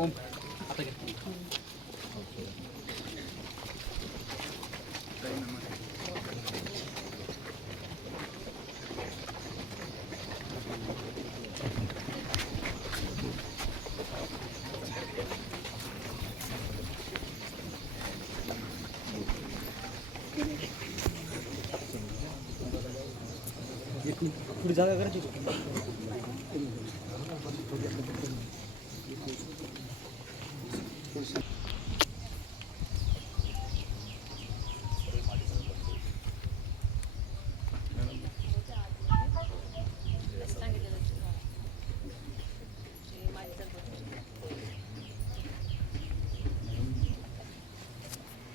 ओम आता घे. पुढे जागा करायची.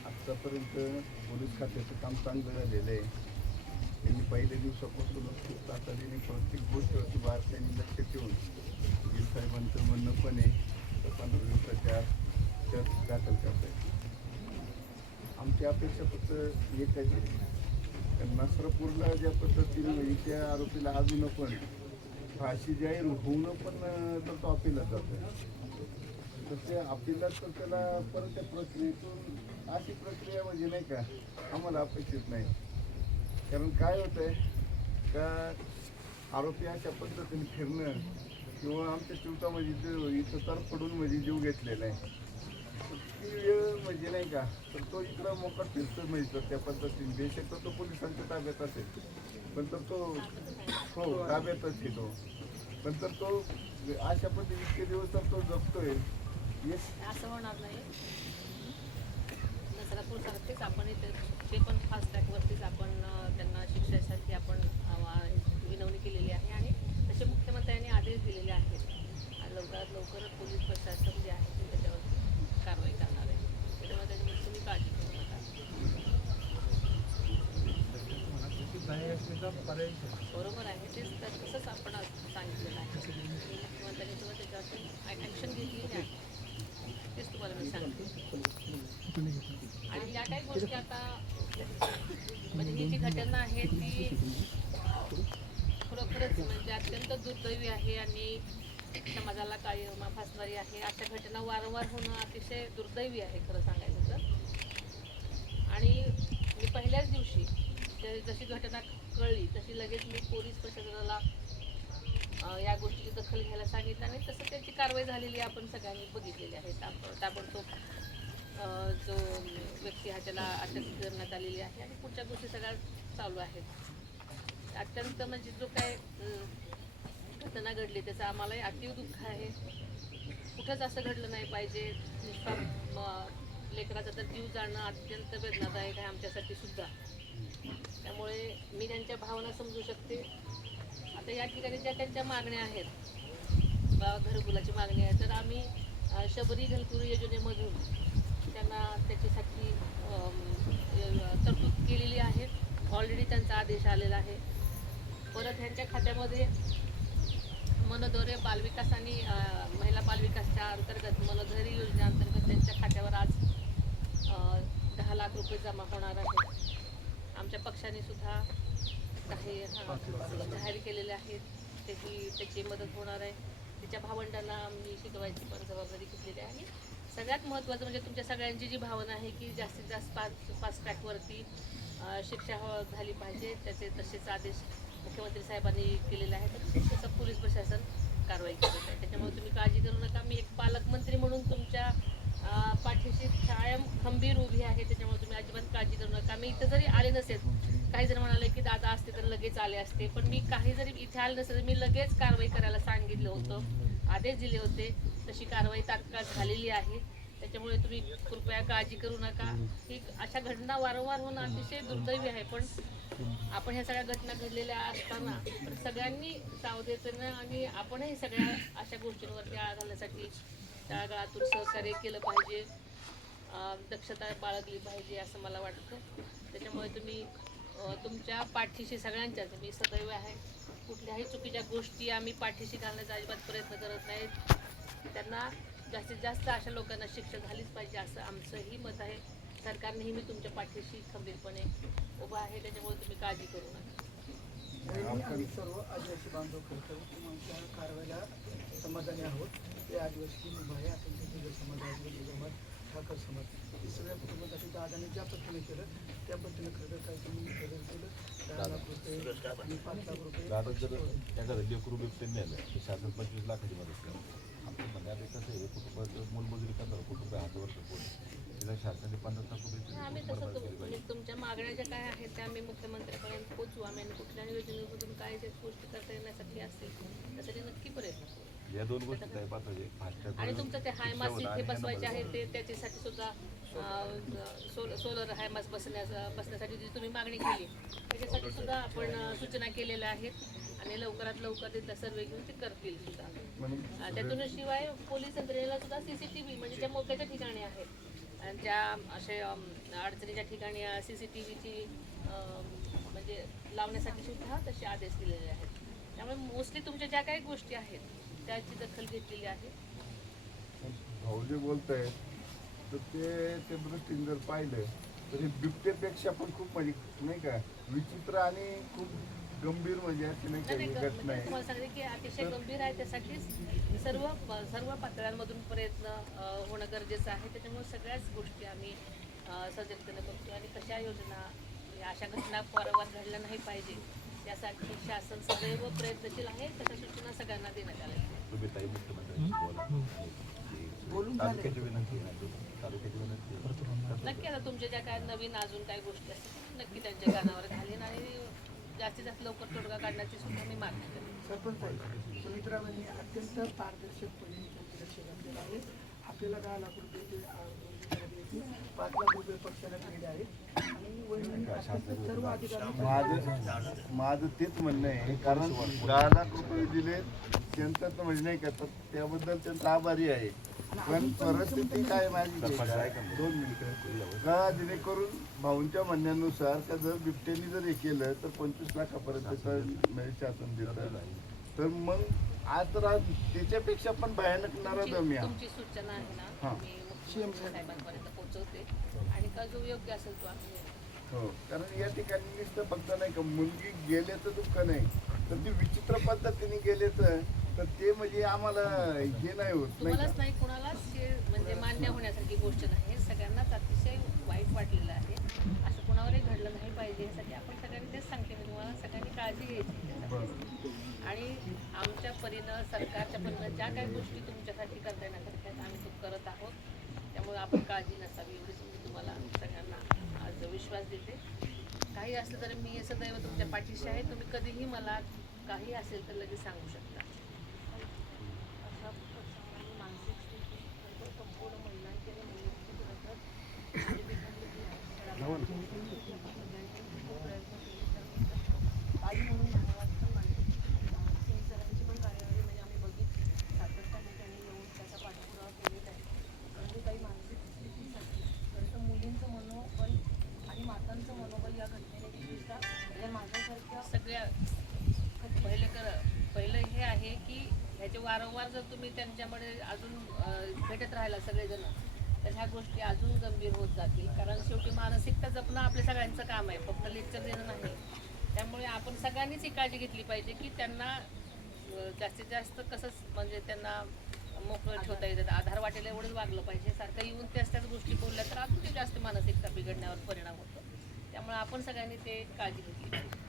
आतापर्यंत पोलीस खात्याचं काम चांगलं झालेलं आहे. त्यांनी पहिल्या दिवसापासून खूप तातडीने प्रत्येक गोष्टीवरती बारकाईने लक्ष ठेवून गिल साहेबांचं म्हणणं पण आहे तर 15 दिवसाच्या चर्च दाखल करता येईल. आमची अपेक्षा फक्त एकच आहे, कारण नसरापूरला ज्या पद्धतीने म्हणजे त्या आरोपीला अजून पण फाशी जाहीर होऊन पण तर तो अपिलात जातो. तर ते अपिलात तर त्याला परत त्या प्रक्रियेतून अशी प्रक्रिया म्हणजे नाही का आम्हाला अपेक्षित नाही. कारण काय होतं आहे का आरोपी अशा पद्धतीने फिरणं किंवा आमच्या चिवटामध्ये जो इथं तरफडून म्हणजे जीव घेतलेला आहे ती वेळ म्हणजे नाही का तर तो इकडं मोकळा फिरतो म्हणजे त्या पद्धतीने बेशक तर तो पोलिसांच्या ताब्यात असेल पण तर तो हो ताब्यातच येतो पण तर तो अशा पद्धतीने इतके दिवस तर तो जगतोय असं होणार नाही. नसरापूर सारखेच आपण इथे ते पण फास्ट ट्रॅकवरतीच आपण त्यांना शिक्षेसाठी आपण विनवणी केलेली आहे आणि तसे मुख्यमंत्र्यांनी आदेश दिलेले आहेत. लवकरात लवकर पोलीस प्रशासन जे आहे ते त्याच्यावरती कारवाई करणार आहे. त्याच्यामुळे त्याच्यामध्ये तुम्ही काळजी करू नका. बरोबर आहे तेच तर तसंच आपण सांगितलेलं आहे. मुख्यमंत्र्यांनी सुद्धा त्याच्यावरती ॲक्शन घेतलेली आहे. तेच तुम्हाला मी सांगते. आणि ज्या काही गोष्टी आता म्हणजे ही जी घटना आहे ती खरोखरच म्हणजे अत्यंत दुर्दैवी आहे आणि समाजाला कायम फासणारी आहे. अशा घटना वारंवार होणं अतिशय दुर्दैवी आहे खरं सांगायचं तर. आणि मी पहिल्याच दिवशी जशी घटना कळली तशी लगेच मी पोलीस प्रशासनाला या गोष्टीची दखल घ्यायला सांगितलं आणि तसं त्याची कारवाई झालेली आपण सगळ्यांनी बघितलेली आहे. ताबडतोब जो व्यक्ती आहे त्याला अटक करण्यात आलेली आहे आणि पुढच्या गोष्टी सगळ्या चालू आहेत. अत्यंत म्हणजे जो काय घटना घडली त्याचं आम्हालाही अतीव दुःख आहे. कुठंच असं घडलं नाही पाहिजे. निष्पाप लेकराचा तर जीव जाणं अत्यंत वेदनादायक आहे आमच्यासाठी सुद्धा. त्यामुळे मी त्यांच्या भावना समजू शकते. आता या ठिकाणी ज्या त्यांच्या मागण्या आहेत घरकुलाची मागणी आहे तर आम्ही शबरी घरकुल योजनेमधून त्यांना त्याच्यासाठी तरतूद केलेली आहे. ऑलरेडी त्यांचा आदेश आलेला आहे. परत ह्यांच्या खात्यामध्ये मनोधैर्य बालविकास आणि महिला बालविकासच्या अंतर्गत मनोधैर्य योजनेअंतर्गत त्यांच्या खात्यावर आज 10 लाख रुपये जमा होणार आहेत. आमच्या पक्षाने सुद्धा काही जाहीर केलेले आहेत. त्याची मदत होणार आहे. तिच्या भावंडांना मी शिकवायची पण जबाबदारी घेतलेली आहे. आणि सगळ्यात महत्त्वाचं म्हणजे तुमच्या सगळ्यांची जी भावना आहे की जास्तीत जास्त फास्ट ट्रॅकवरती शिक्षा झाली पाहिजे त्याचे तसेच आदेश मुख्यमंत्री साहेबांनी केलेले आहेत. तसं पोलीस प्रशासन कारवाई करत आहे. त्याच्यामुळे तुम्ही काळजी करू नका. मी एक पालकमंत्री म्हणून तुमच्या पाठीशी कायम खंबीर उभी आहे. त्याच्यामुळे तुम्ही अजिबात काळजी करू नका. मी इथं जरी आले नसेल, काही जण म्हणाले की दादा असते तर लगेच आले असते, पण मी काही जरी इथे आले नसेल तर मी लगेच कारवाई करायला सांगितलं होतं, आदेश दिले होते. तशी कारवाई तात्काळ झालेली आहे. त्याच्यामुळे तुम्ही कृपया काळजी करू नका. ही अशा घटना वारंवार होणं अतिशय दुर्दैवी आहे. पण आपण ह्या सगळ्या घटना घडलेल्या असताना सगळ्यांनी सावधतेनं आणि आपणही सगळ्या अशा गोष्टींवरती आळा घालण्यासाठी तळागाळातून सहकार्य केलं पाहिजे, दक्षता बाळगली पाहिजे असं मला वाटतं. त्याच्यामुळे तुम्ही तुमच्या पाठीशी सगळ्यांच्याच मी सदैव आहे. कुठल्याही चुकीच्या गोष्टी आम्ही पाठीशी घालण्याचा अजिबात प्रयत्न करत नाहीत. त्यांना जास्तीत जास्त अशा लोकांना शिक्षा झालीच पाहिजे असं आमचंही मत आहे. सरकार नेहमी तुमच्या पाठीशी खंबीरपणे उभं आहे. त्याच्यामुळे तुम्ही काळजी करू नका. आम्ही सर्व आदिवासी बांधव तुमच्या कारवाईला समाधानी आहोत. ते आदिवासी भाई आपण ते समाज आदिवासी समाज ठाकर समाज हे सगळ्या कुटुंबासाठी दादाने ज्या पद्धतीने केलं त्या पद्धतीने खरं काय तुम्ही बदल केलं 10 लाख रुपये आणि 5 लाख रुपये दादा जर एखादं लेकरू बिबटे नेलं तर शासन 25 लाखाची मदत करतं. आपण म्हणण्यात कसं आहे कुटुंबाचं मूलमजुरी करणार कुटुंब हातावर पोट तिला शासनाने 50 लाख रुपये आम्ही तसं म्हणजे तुमच्या मागण्या ज्या काय आहेत त्या आम्ही मुख्यमंत्र्यांपर्यंत पोहोचू. आम्ही आणि कुठल्या योजनेमधून काय जे गोष्टी करता येण्यासाठी असतील त्यासाठी नक्की प्रयत्न करू. या दोन गोष्टी काय पाहतो फास्टॅग आणि तुमचं ते हायमास इथे बसवायचे आहे ते त्याच्यासाठी सुद्धा सोलर हायमास बसण्यासाठी जी तुम्ही मागणी केली त्याच्यासाठी सुद्धा आपण सूचना केलेल्या आहेत आणि लवकरात लवकर तिथला सर्वे घेऊन ते करतील सुद्धा. त्यातून शिवाय पोलीस यंत्रणेला सुद्धा CCTV म्हणजे ज्या मोक्याच्या ठिकाणी आहेत आणि ज्या असे अडचणीच्या ठिकाणी CCTVची म्हणजे लावण्यासाठी सुद्धा तसे आदेश दिलेले आहेत. त्यामुळे मोस्टली तुमच्या ज्या काही गोष्टी आहेत त्याची दखल घेतलेली आहे. भाऊजी बोलताय तर ते दृष्टीने जर पाहिलं तर हे बिबटेपेक्षा पण खूप म्हणजे नाही का विचित्र आणि खूप गंभीर म्हणजे अशी नाही नाही, का घटना आहे. तुम्हाला सांगते की अतिशय गंभीर आहे. त्यासाठीच सर्व पातळ्यांमधून प्रयत्न होणं गरजेचं आहे. त्याच्यामुळे सगळ्याच गोष्टी आम्ही सजगतेने करतो आणि कशा योजना अशा घटना वारंवार घडल्या नाही पाहिजे यासाठी शासन सदैव प्रयत्नशील आहे. त्याच्या सूचना सगळ्यांना देण्यात आल्या आहेत. तुम्ही ताई मुख्यमंत्र्यांशी बोला तालुक्याची विनंती आहे तालुक्याची विनंती नक्की आता तुमच्या ज्या काय नवीन अजून काही गोष्टी असतील नक्की त्यांच्या कानावर घालीन आणि जास्तीत जास्त लवकर तोडगा काढण्याची सुद्धा मी मागणी करेन. सरपंच साहेब सुमित्राबाईंनी अत्यंत पारदर्शकपणे त्यांचे लक्ष घातलेलं आहे. आपल्याला 10 लाख रुपये ते योजनेमध्ये 5 लाख रुपये पक्षाला दिलेले आहेत आणि वहिनी अत्यंत सर्व अधिकारी माझं तेच म्हणणं आहे कारण 10 लाख रुपये दिले त्यांचं तर म्हणजे नाही का तर त्याबद्दल त्यांचा आभारी आहे. पण परिस्थिती काय माझी 2 मिनिटं का जेणेकरून भाऊंच्या म्हणण्यानुसार का जर बिबट्यानी जर हे केलं तर 25 लाखापर्यंत म्हणजे शासन देतं तर मग आज तर आज त्याच्यापेक्षा पण भयानक नाराज तुमची सूचना आहे ना मी मुख्यमंत्री साहेबांपर्यंत पोहोचवते आणि का जो योग्य असेल तो आम्ही हो कारण या ठिकाणी नुसतं फक्त नाही का मुलगी गेल्याचं दुःख नाही तर ती विचित्र पद्धतीने गेले तर ते म्हणजे आम्हाला हे नाही होत तुम्हालाच नाही कुणालाच हे म्हणजे मान्य होण्यासारखी गोष्ट नाही. सगळ्यांनाच अतिशय वाईट वाटलेलं आहे. असं कुणावरही घडलं नाही पाहिजे यासाठी आपण सगळ्यांनी तेच सांगते मी तुम्हाला सगळ्यांनी काळजी घ्यायची आणि आमच्या परीनं सरकारच्या परीनं ज्या काही गोष्टी तुमच्यासाठी करता येण्यासारख्या आहेत आम्ही तो करत आहोत. त्यामुळे आपण काळजी नसावी एवढीच मी तुम्हाला सगळ्यांना आज विश्वास देते. काही असलं तरी मी सदैव तुमच्या पाठीशी आहे. तुम्ही कधीही मला काही असेल तर लगेच सांगू शकता. अशा मानसिक स्थिती संपूर्ण महिलांची आणि मुलींची काही म्हणून सरांची पण कार्यवाही म्हणजे आम्ही बघितली सातत्याने त्यांनी येऊन त्याचा पाठपुरावा केलेला आहे. परंतु काही मानसिक स्थितीसाठी खरं तर मुलींचं मनोबल आणि मातांचं मनोबल या घटनेने विशेषतः म्हणजे माझ्यासारख्या सगळ्या पहिलं हे आहे की ह्याचे वारंवार जर तुम्ही त्यांच्यामध्ये अजून भेटत राहिला सगळेजण तर ह्या गोष्टी अजून गंभीर होत जातील. कारण शेवटी मानसिकता जपणं आपल्या सगळ्यांचं काम आहे फक्त लेक्चर देणं नाही. त्यामुळे आपण सगळ्यांनीच ही काळजी घेतली पाहिजे की त्यांना जास्तीत जास्त कसंच म्हणजे त्यांना मोकळं ठेवता येतं आधार वाटेल एवढंच वागलं पाहिजे. सारखं येऊन त्याच गोष्टी बोलल्या तर अजून ते जास्त मानसिकता बिघडण्यावर परिणाम होतो. त्यामुळे आपण सगळ्यांनी ते काळजी घेतली पाहिजे.